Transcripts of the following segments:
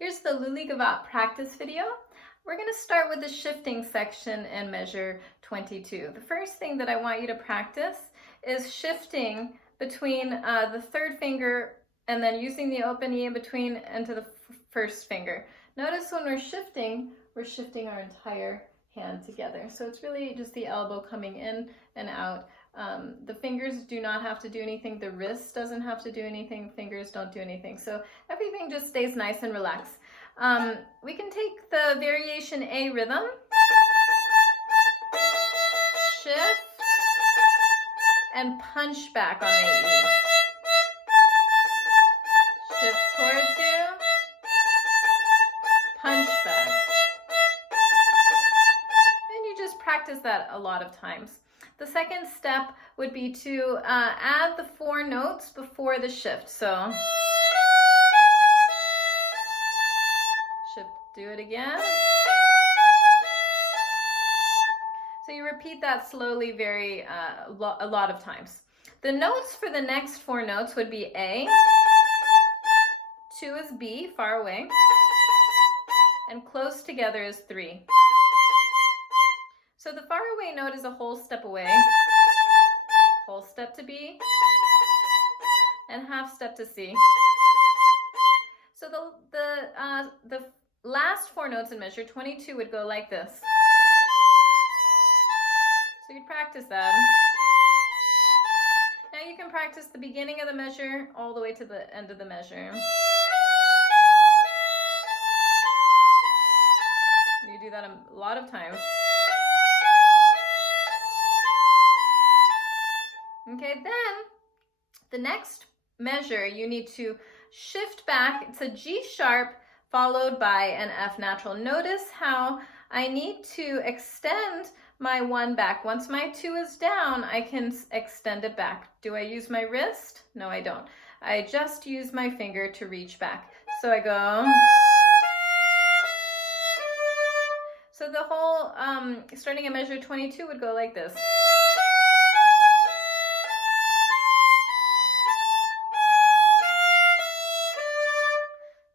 Here's the Lully Gavotte practice video. We're going to start with the shifting section in measure 22. The first thing that I want you to practice is shifting between the third finger and then using the open E in between into the first finger. Notice when we're shifting our entire hand together. So it's really just the elbow coming in and out. The fingers do not have to do anything. The wrist doesn't have to do anything. Fingers don't do anything. So everything just stays nice and relaxed. We can take the variation A rhythm, shift, and punch back on the E. Shift towards you, punch back. And you just practice that a lot of times. The second step would be to add the 4 notes before the shift. So, shift, do it again. So you repeat that slowly a lot of times. The notes for the next 4 notes would be A, 2 is B, far away, and close together is 3. So the far away note is a whole step away, whole step to B, and half step to C. So the last 4 notes in measure 22 would go like this. So you'd practice that. Now you can practice the beginning of the measure all the way to the end of the measure. You do that a lot of times. Okay, then the next measure you need to shift back. It's a G sharp followed by an F natural. Notice how I need to extend my 1 back. Once my 2 is down, I can extend it back. Do I use my wrist? No, I don't. I just use my finger to reach back. So I go. So the whole, starting at measure 22 would go like this.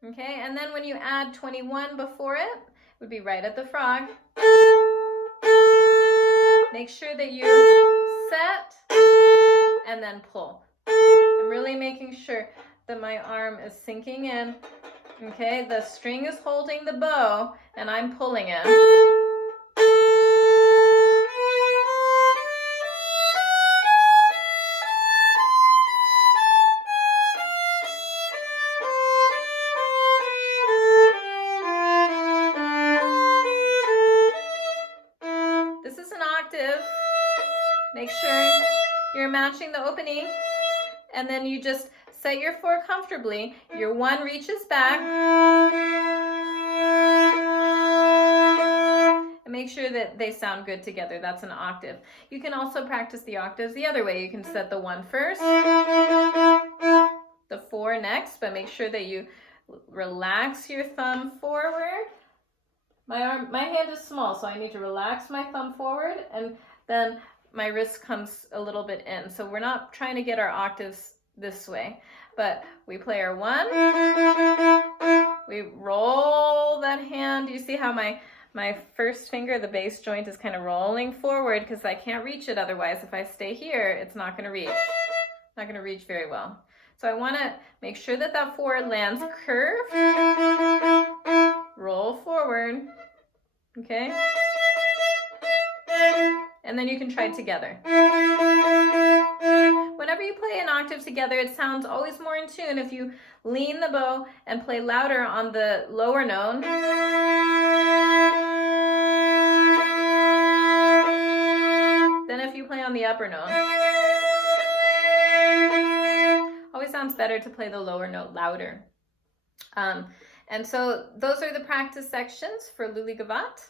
Okay, and then when you add 21 before it, it would be right at the frog. Make sure that you set and then pull. I'm really making sure that my arm is sinking in. Okay, the string is holding the bow and I'm pulling it. This is an octave. Make sure you're matching the opening, and then you just set your 4 comfortably. Your 1 reaches back, and make sure that they sound good together. That's an octave. You can also practice the octaves the other way. You can set the 1 first, the 4 next, but make sure that you relax your thumb forward. My hand is small, so I need to relax my thumb forward, and then my wrist comes a little bit in. So we're not trying to get our octaves this way, but we play our 1, we roll that hand. You see how my first finger, the bass joint, is kind of rolling forward because I can't reach it otherwise. If I stay here, it's not going to reach. Not going to reach very well. So I want to make sure that that 4 lands curved. Roll forward, okay? And then you can try together. Whenever you play an octave together, it sounds always more in tune if you lean the bow and play louder on the lower note than if you play on the upper note. Always sounds better to play the lower note louder. And so those are the practice sections for Lully Gavotte.